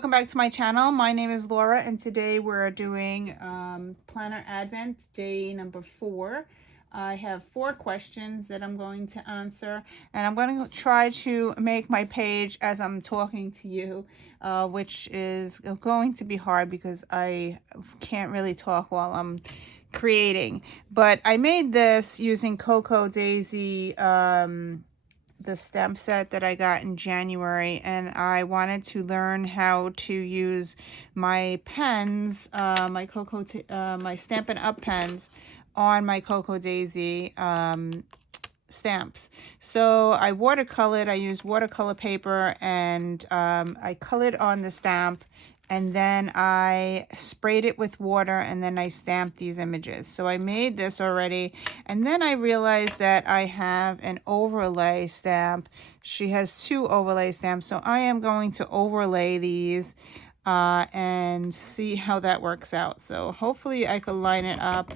welcome back to my channel. My name is Laura, and today we're doing Planner Advent day number 4. I have 4 questions that I'm going to answer, and I'm going to try to make my page as I'm talking to you, which is going to be hard because I can't really talk while I'm creating. But I made this using Cocoa Daisy, the stamp set that I got in January, and I wanted to learn how to use my pens, my Stampin' Up pens on my Cocoa Daisy stamps. So I watercolored. I used watercolor paper, and I colored on the stamp, and then I sprayed it with water, and then I stamped these images. So I made this already, and then I realized that I have an overlay stamp. She has 2 overlay stamps, so I am going to overlay these and see how that works out. So hopefully I could line it up.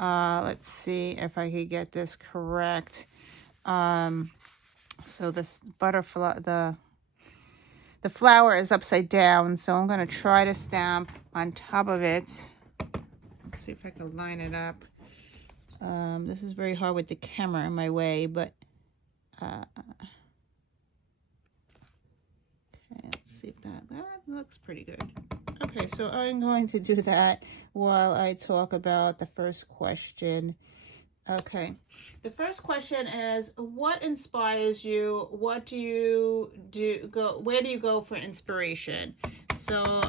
Let's see if I could get this correct. So this butterfly, the flower is upside down, so I'm going to try to stamp on top of it. Let's see if I can line it up. This is very hard with the camera in my way, but okay, let's see if that looks pretty good. Okay, so I'm going to do that while I talk about the first question. Okay, the first question is, what inspires you? What do you where do you go for inspiration? So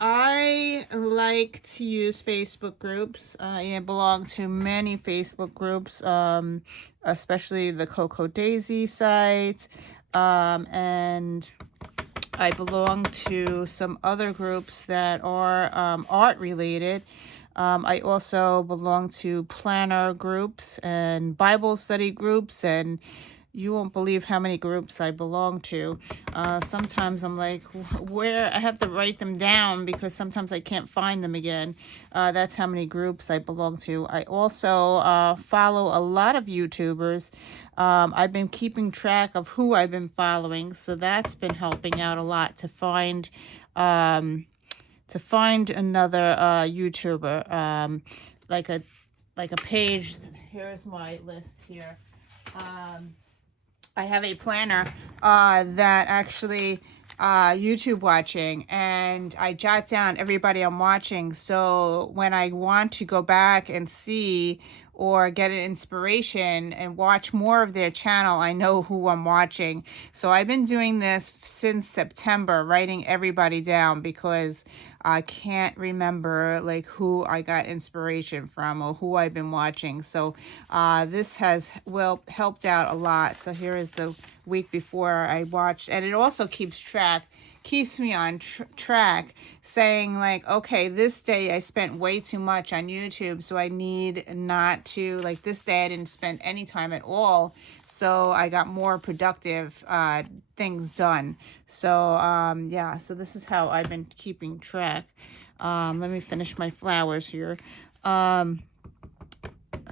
I like to use Facebook groups. I belong to many Facebook groups, especially the Cocoa Daisy site, and I belong to some other groups that are art related. I also belong to planner groups and Bible study groups, and you won't believe how many groups I belong to. Sometimes I'm like, where? I have to write them down because sometimes I can't find them again. That's how many groups I belong to. I also follow a lot of YouTubers. I've been keeping track of who I've been following, so that's been helping out a lot to find another YouTuber, like a page. Here's my list here. I have a planner that actually YouTube watching, and I jot down everybody I'm watching, so when I want to go back and see or get an inspiration and watch more of their channel, I know who I'm watching. So I've been doing this since September, writing everybody down, because I can't remember like who I got inspiration from or who I've been watching. So this has helped out a lot. So here is the week before I watched, and it also keeps me on track, saying like, okay, this day I spent way too much on YouTube, so I need not to, like this day I didn't spend any time at all, so I got more productive things done. So yeah, so this is how I've been keeping track. Let me finish my flowers here.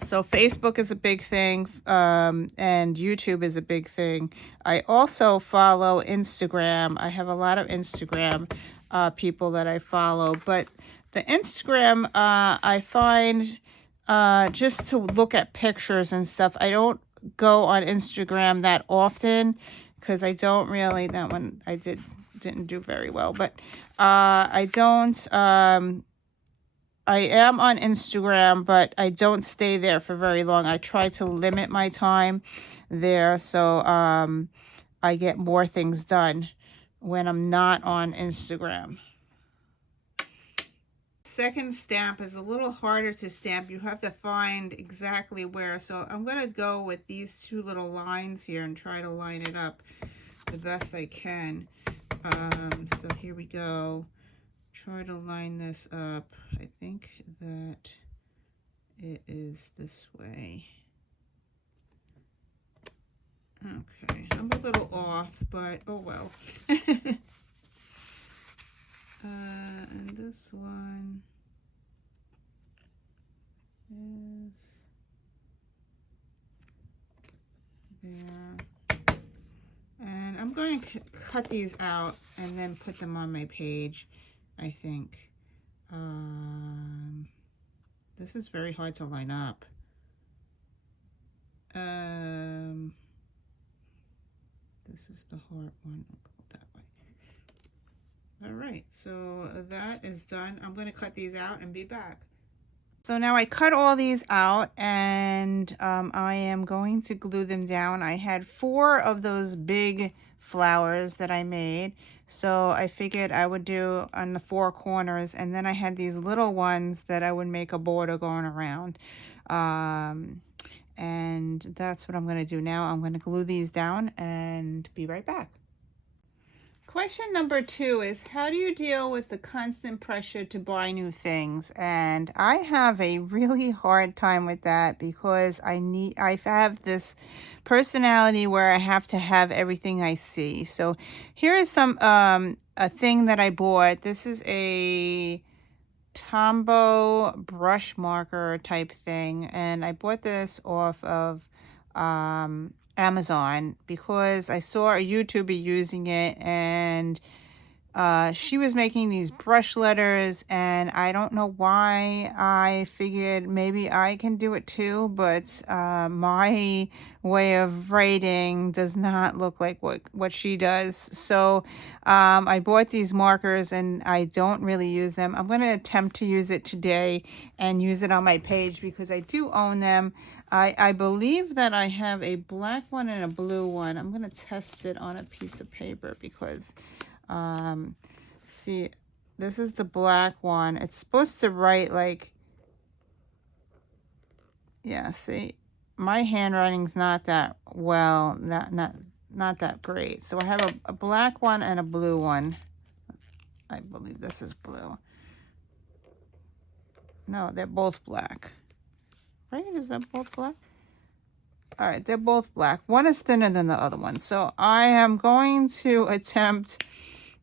So Facebook is a big thing, and YouTube is a big thing. I also follow Instagram. I have a lot of Instagram people that I follow, but the Instagram I find just to look at pictures and stuff. I don't go on Instagram that often because I don't really, that one I didn't do very well, but I don't. I am on Instagram, but I don't stay there for very long. I try to limit my time there, so I get more things done when I'm not on Instagram. Second stamp is a little harder to stamp. You have to find exactly where. So I'm going to go with these 2 little lines here and try to line it up the best I can. So here we go. Try to line this up. I think that it is this way. Okay, I'm a little off, but oh well. And this one is there. And I'm going going to cut these out and then put them on my page, I think. This is very hard to line up. This is the heart one. I'll go that way. All right, so that is done. I'm going to cut these out and be back. So now I cut all these out, and I am going to glue them down. I had 4 of those big flowers that I made, so I figured I would do on the 4 corners, and then I had these little ones that I would make a border going around. And that's what I'm going to do now. I'm going to glue these down and be right back. Question number 2 is, how do you deal with the constant pressure to buy new things? And I have a really hard time with that because I have this personality where I have to have everything I see. So here is some a thing that I bought. This is a Tombow brush marker type thing, and I bought this off of Amazon because I saw a YouTuber using it, and she was making these brush letters, and I don't know why I figured maybe I can do it too, but my way of writing does not look like what she does. So I bought these markers and I don't really use them. I'm going to attempt to use it today and use it on my page because I do own them. I believe that I have a black one and a blue one. I'm going to test it on a piece of paper because see, this is the black one. It's supposed to write like, yeah, see, my handwriting's not that well, not that great. So I have a black one and a blue one. I believe this is blue. No, they're both black. Right? Is that both black? All right, they're both black. One is thinner than the other one. So I am going to attempt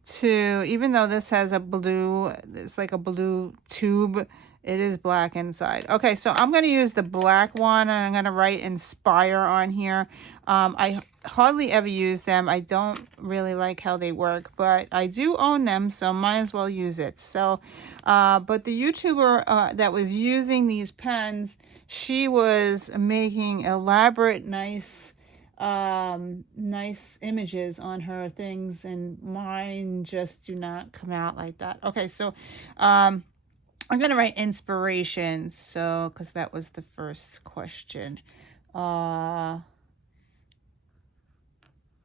to, even though this has a blue, it's like a blue tube, it is black inside. Okay, so I'm going to use the black one, and I'm going to write inspire on here. I hardly ever use them. I don't really like how they work, but I do own them, so might as well use it. So but the YouTuber that was using these pens, she was making elaborate nice images on her things, and mine just do not come out like that. Okay, so I'm gonna write inspiration, so because that was the first question.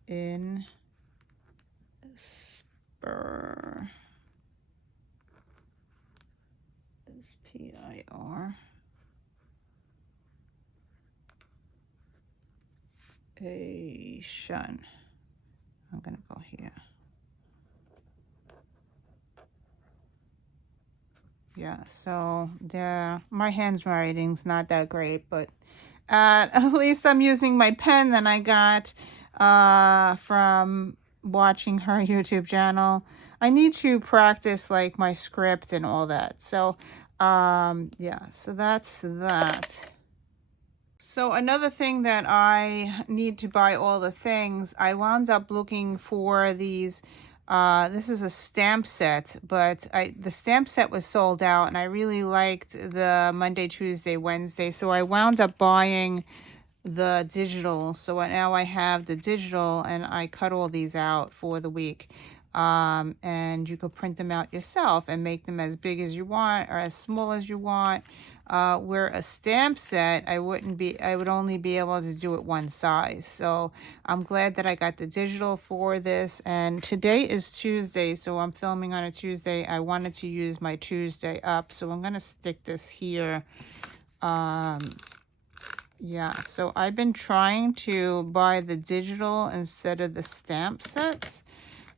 Inspire. Asian. I'm gonna go here. Yeah, so my handwriting's not that great, but at least I'm using my pen that I got from watching her YouTube channel. I need to practice like my script and all that. So yeah, so that's that. So another thing that I need to buy all the things, I wound up looking for these, this is a stamp set, but the stamp set was sold out, and I really liked the Monday, Tuesday, Wednesday, so I wound up buying the digital. So now I have the digital, and I cut all these out for the week. And you could print them out yourself and make them as big as you want or as small as you want. Where a stamp set, I would only be able to do it one size. So I'm glad that I got the digital for this. And today is Tuesday, so I'm filming on a Tuesday. I wanted to use my Tuesday up, so I'm gonna stick this here. Yeah, so I've been trying to buy the digital instead of the stamp sets.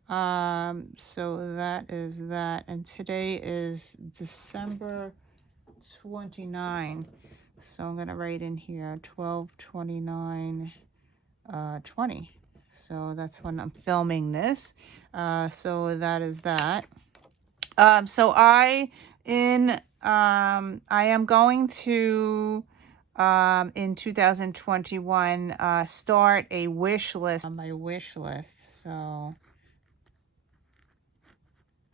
So that is that, and today is December 29, so I'm gonna write in here 12/29 20. So that's when I'm filming this. So that is that. So I am going to in 2021 start a wish list on my wish list. So,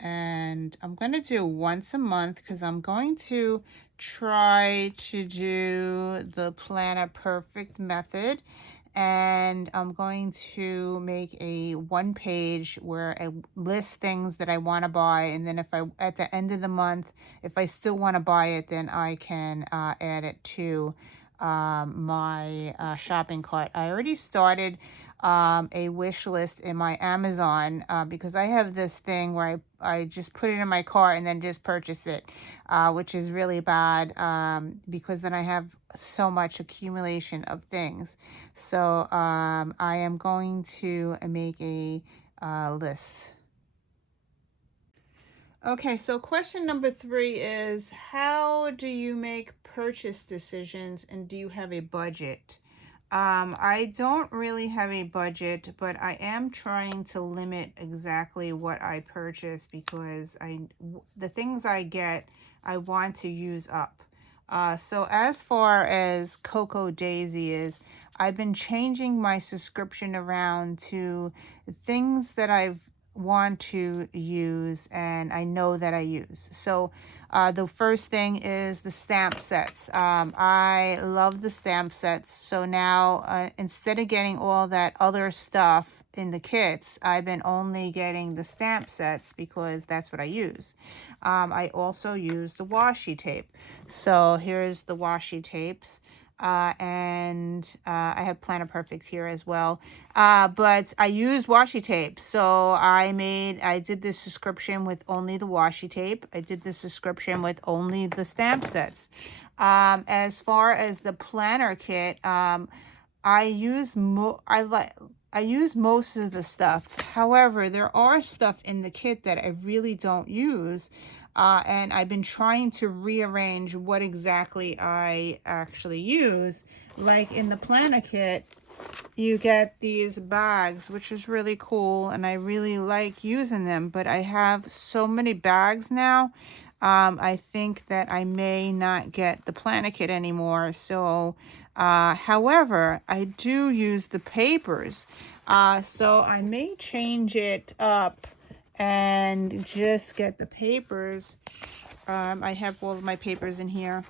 and I'm going to do once a month because I'm going to try to do the Planner Perfect method. And I'm going to make a one page where I list things that I want to buy. And then if I, at the end of the month, if I still want to buy it, then I can add it to my shopping cart. I already started a wish list in my Amazon because I have this thing where I just put it in my cart and then just purchase it, which is really bad because then I have so much accumulation of things. So I am going to make a list. Okay, so question number 3 is, how do you make purchase decisions and do you have a budget? I don't really have a budget, but I am trying to limit exactly what I purchase because the things I get, I want to use up. So as far as Cocoa Daisy is, I've been changing my subscription around to things that I've want to use and I know that I use. So the first thing is the stamp sets. I love the stamp sets. So now instead of getting all that other stuff in the kits, I've been only getting the stamp sets because that's what I use. I also use the washi tape. So here's the washi tapes. And I have Planner Perfect here as well. But I use washi tape. So I did this subscription with only the washi tape. I did this subscription with only the stamp sets. As far as the planner kit, I use most of the stuff. However, there are stuff in the kit that I really don't use. And I've been trying to rearrange what exactly I actually use. Like in the planner kit, you get these bags, which is really cool, and I really like using them, but I have so many bags now. I think that I may not get the planner kit anymore. So, however, I do use the papers. So I may change it up and just get the papers. I have all of my papers in here.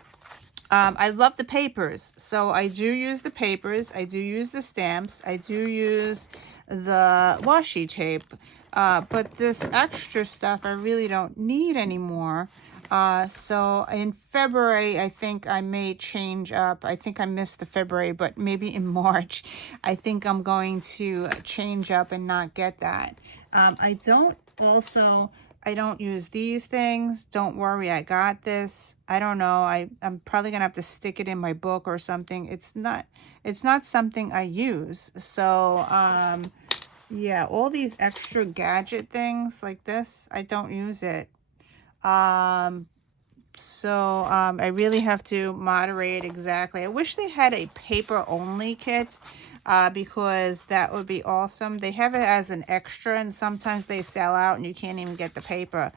I love the papers, so I do use the papers, I do use the stamps, I do use the washi tape, but this extra stuff I really don't need anymore. So in February, I think I may change up. I think I missed the February, but maybe in March, I think I'm going to change up and not get that. I don't use these things. Don't worry, I got this. I don't know. I'm probably gonna have to stick it in my book or something. It's not something I use. So yeah, all these extra gadget things like this, I don't use it. So I really have to moderate exactly. I wish they had a paper only kit because that would be awesome. They have it as an extra and sometimes they sell out and you can't even get the paper.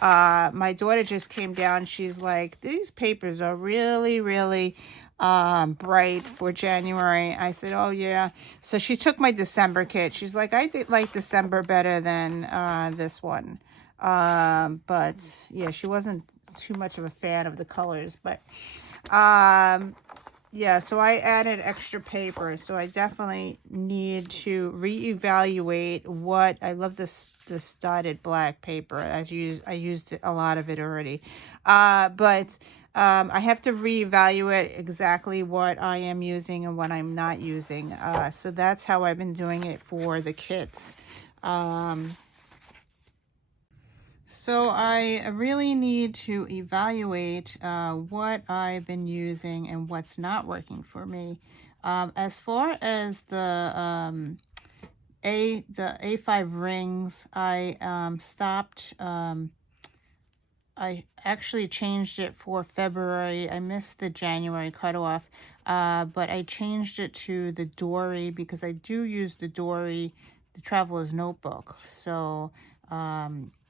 My daughter just came down. She's like, these papers are really, really bright for January. I said, oh yeah. So she took my December kit. She's like, I like December better than this one. But yeah, she wasn't too much of a fan of the colors, but yeah, so I added extra paper, so I definitely need to reevaluate what I love. This dotted black paper. I used a lot of it already, but I have to reevaluate exactly what I am using and what I'm not using. So that's how I've been doing it for the kits. So I really need to evaluate what I've been using and what's not working for me. As far as the A5 rings, I stopped. I actually changed it for February. I missed the January cutoff, but I changed it to the Dory because I do use the Dory, the Traveler's Notebook. So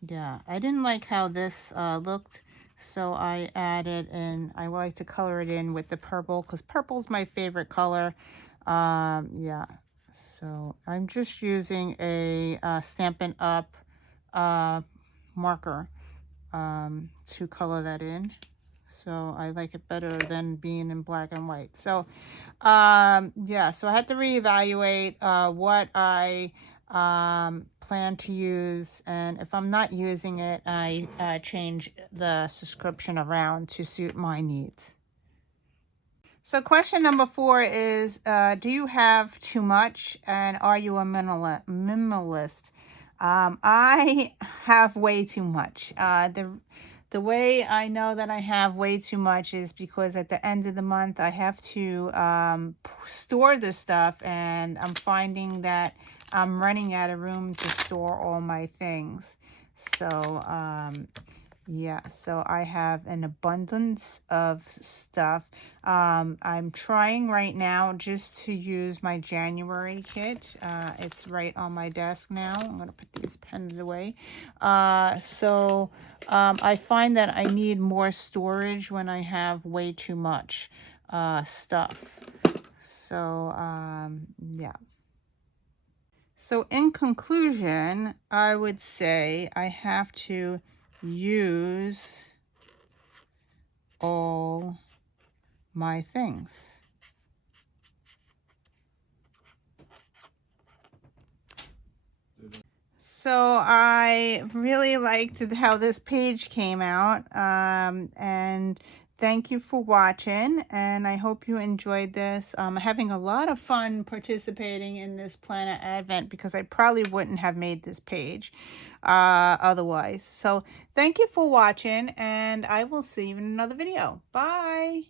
yeah, I didn't like how this looked, So I added in, I like to color it in with the purple because purple's my favorite color. Yeah, so I'm just using a Stampin' Up marker to color that in. So I like it better than being in black and white. So yeah, so I had to reevaluate what I plan to use, and if I'm not using it, I change the subscription around to suit my needs. So question number 4 is, do you have too much, and are you a minimalist? I have way too much. The way I know that I have way too much is because at the end of the month, I have to store this stuff, and I'm finding that I'm running out of room to store all my things. So, yeah, so I have an abundance of stuff. I'm trying right now just to use my January kit. It's right on my desk now. I'm going to put these pens away. So I find that I need more storage when I have way too much stuff. So, yeah. So in conclusion, I would say I have to use all my things. So I really liked how this page came out, and thank you for watching, and I hope you enjoyed this. I'm having a lot of fun participating in this planner advent because I probably wouldn't have made this page otherwise. So thank you for watching, and I will see you in another video. Bye.